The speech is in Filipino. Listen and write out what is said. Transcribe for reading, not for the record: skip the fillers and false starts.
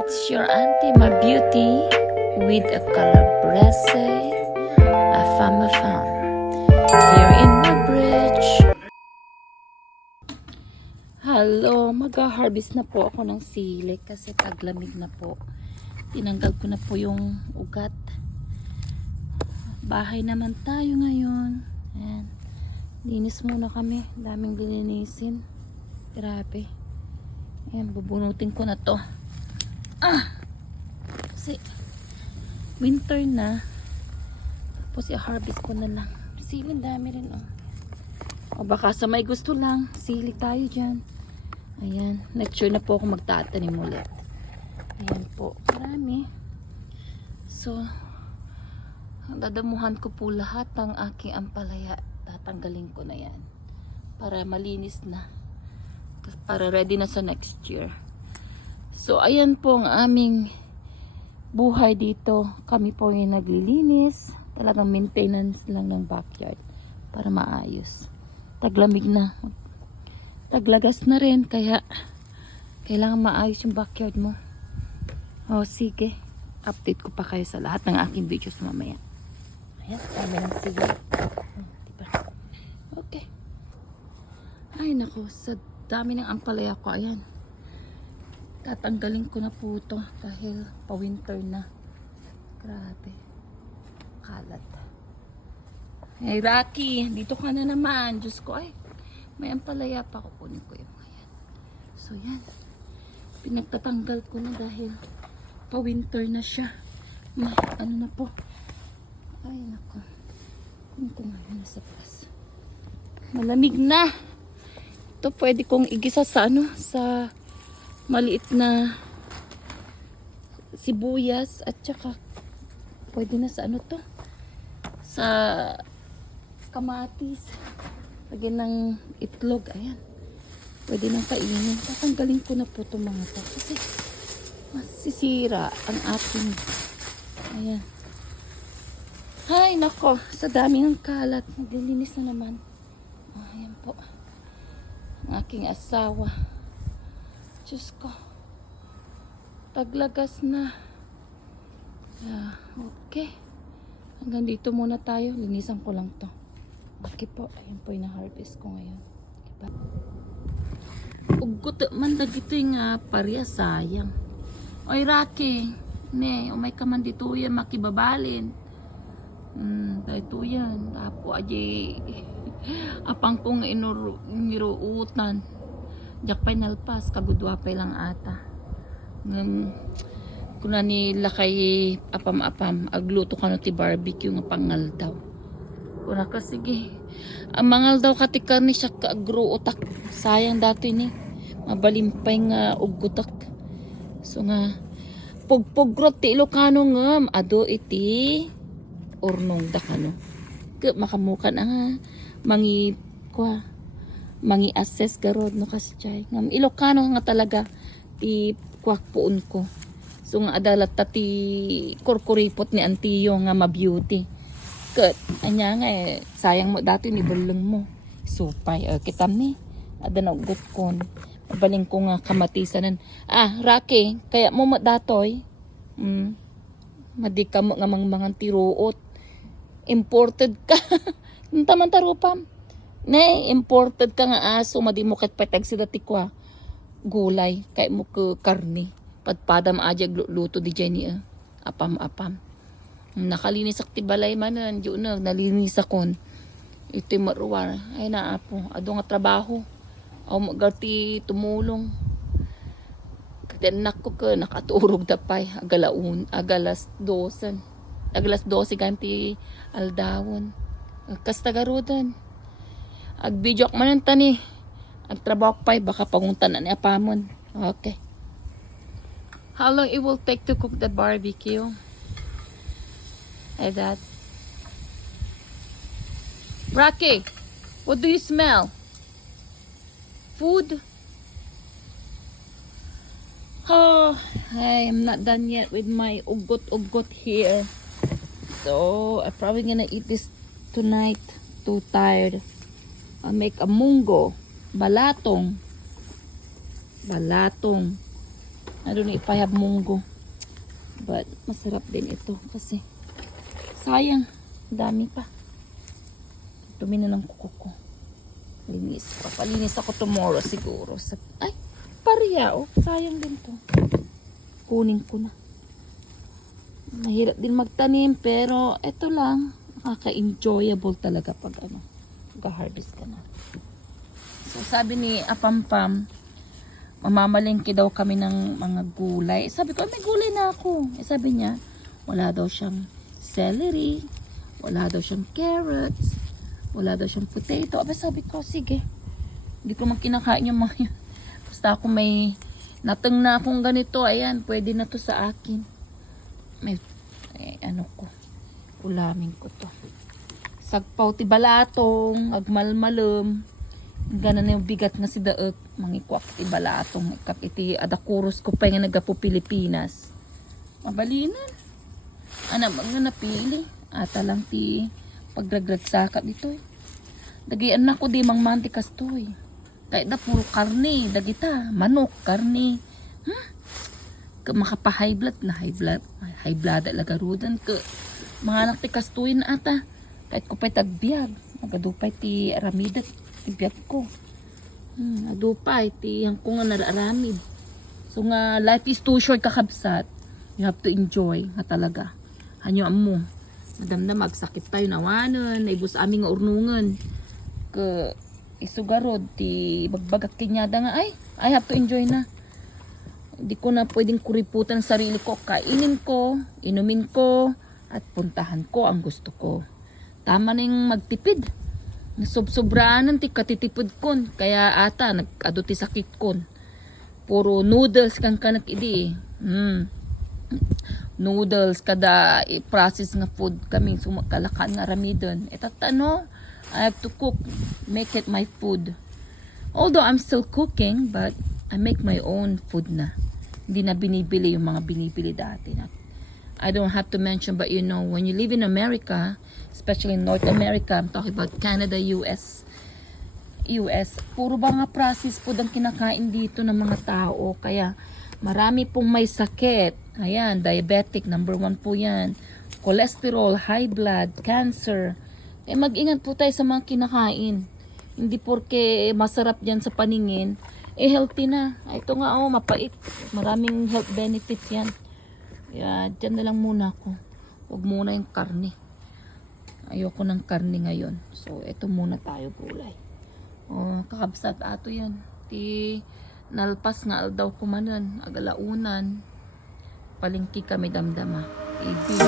It's your auntie, my beauty, with a calabrese, a femme here in my bridge. Hello, mag-harvest na po ako ng sili kasi taglamig na po. Tinanggal ko na po yung ugat. Bahay naman tayo ngayon. Ayan. Linis muna kami. Daming lilinisin. Grabe. Ayan, bubunutin ko na to. Kasi winter na. Tapos i-harvest ko na lang. Sili, dami rin o baka sa may gusto lang, sili tayo dyan. Ayan, next year na po ako magtatanim ulit. Ayan po, marami. So dadamuhan ko po lahat ng aking ampalaya. Tatanggalin ko na yan para malinis na, para ready na sa next year. So ayan po ang aming buhay dito. Kami po yung naglilinis. Talagang maintenance lang ng backyard para maayos. Taglamig na. Taglagas na rin. Kaya kailangan maayos yung backyard mo. O sige. Update ko pa kayo sa lahat ng aking videos mamaya. Ayan. Dami ng sige. Diba? Okay. Ay nako. Sa dami ng ampalaya ko. Ayan. Tatanggalin ko na po ito dahil pa-winter na. Grabe. Kalat. Hey Rocky, dito ka na naman. Diyos ko, ay. May ampalaya pa. Kukunin ko yung ayan. So yan. Pinagtatanggal ko na dahil pa-winter na siya. Ano na po. Ay nako. Kunin ko nga yun sa plus. Malamig na. Ito pwede kong igisa sa sa maliit na sibuyas at saka pwede na sa to, sa kamatis, lagyan ng itlog. Ayan, pwede nang kainin. Tatanggalin ko na po itong mga to kasi masisira ang ating, ayan. Ay nako, sa dami ng kalat, naglilinis na naman. Ayan po ang aking asawa. Diyos ko. Taglagas na. Okay. Hanggang dito muna tayo. Linisan ko lang to. Okay po. Ayun po yung na-harvest ko ngayon. Diba? Ugot man na dito yung pariya. Sayang. Oy Rocky. Ne. Umay ka man dito yan. Makibabalin. Dito yan. Tapo aji. Apang kong iniruutan. Jak pay nalpas, kagudwapay lang ata. Kuna nila kay apam-apam, agluto ka no ti barbecue nga pangal daw. Kuna ka sige. Ang mangal daw katika ni siya kaagro utak. Sayang dato ni. Mabalimpay nga ugutak. So nga, pugpugrot ti Ilocano ngam. Ado iti ornong da kano. Makamukan nga mangi kwa. Mangi assess garod no kasi chay ngam Ilocano nga talaga ti kwak puon ko. So nga adalat ta ti kurkuripot ni antiyo nga ma-beauty. Ket anya nga sayang mo dati ni bulong mo. Supay kitam ni ada na ugot kon. Mabaling ko nga kamatisanan. Rocky, kaya mo datoy. Madika mo nga mangang tiruot. Imported ka. Taman tarupam. Ne, imported ka nga aso, madi mo kat patag sila tikwa. Gulay, kay mo ko karni. Padpadam aja luto di Jenny. Apam-apam. Nakalinis ak tibalay man, nandiyo na, nalinis akon. Ito'y maruwar. Ay naapo, ado nga trabaho. O magarti tumulong. Kadanak ko ka, nakaturog dapay. Agalas 12. Agalas 12 ganti aldawon. Kastagarudan. Ag-video ak man tani. Ag-trabaho pa baka panguntan na ni apamon. Okay. How long it will take to cook the barbecue? Like that. Rocky, what do you smell? Food? Oh, I am not done yet with my ugot here. So, I'm probably gonna eat this tonight. Too tired. I'll make a munggo, balatong, I don't know if I have munggo. But masarap din ito kasi sayang, dami pa. Dumi na lang kuko ko. Linis. Papalinis ako tomorrow siguro. Ay, pariya oh. Sayang din to. Kunin ko na. Mahirap din magtanim pero ito lang. Nakaka-enjoyable talaga pag mag-harvest ka na. So sabi ni Apampam, mamamalingki daw kami ng mga gulay. Sabi ko, may gulay na ako. Sabi niya, wala daw siyang celery, wala daw siyang carrots, wala daw siyang potato. Sabi ko, sige. Hindi ko man kinakain yung mga yun. Basta ako may natang na akong ganito, ayan, pwede na to sa akin. May, ulamin ko to. Sagpaw ti balatong, agmalmalum. Gana na yung bigat nga si Daek. Mangikwak ti balatong. Ikap iti adakuros ko pa nga nagapo Pilipinas. Mabalinan. Mga napili. Ata lang ti pagragragsakat dito. Dagian na ko di mang mantikas to. Kahit na puro karne. Dagita. Manok, karne. Makapa-high blood na high blood. High blood lagarudan ka. Mga anak ti kastuin ata. Kahit ko pa'y tagbiag. Magadupay ti aramidat. Ibiyag ko. Adupay. Tiyang ko nga nararamid. So nga, life is too short kakabsat. You have to enjoy. Nga talaga. Hanyo mo. Madam na magsakit tayo nawanan. Naibus aming nga urnungan. Ka isugarod. Ti bagbagak kinyada nga. Ay, I have to enjoy na. Hindi ko na pwedeng kuriputan ang sarili ko. Kainin ko. Inumin ko. At puntahan ko ang gusto ko. Tama na yung magtipid. Sobraan ti katitipod kon. Kaya ata nag-ado ti sakit kon. Puro noodles kang kanakidi. Noodles kada i-process nga food kami sumakalakan nga ramidon. Etat I have to cook. Make it my food. Although I'm still cooking, but I make my own food na. Hindi na binibili yung mga binibili dati na. I don't have to mention, but you know, when you live in America, especially in North America, I'm talking about Canada, US, puro ba nga processed food ang kinakain dito ng mga tao. Kaya marami pong may sakit. Ayan, diabetic, number 1 po yan. Cholesterol, high blood, cancer. Mag-ingat po tayo sa mga kinakain. Hindi porke masarap dyan sa paningin, healthy na. Ito nga, mapait. Maraming health benefits yan. Yeah, dyan na lang muna ako. Huwag muna yung karne. Ayoko ng karne ngayon. So, ito muna tayo gulay. Kakabsat ato yan. Ti nalpas nga aldaw kumanan. Agalaunan. Palingki kami damdama. Ibi,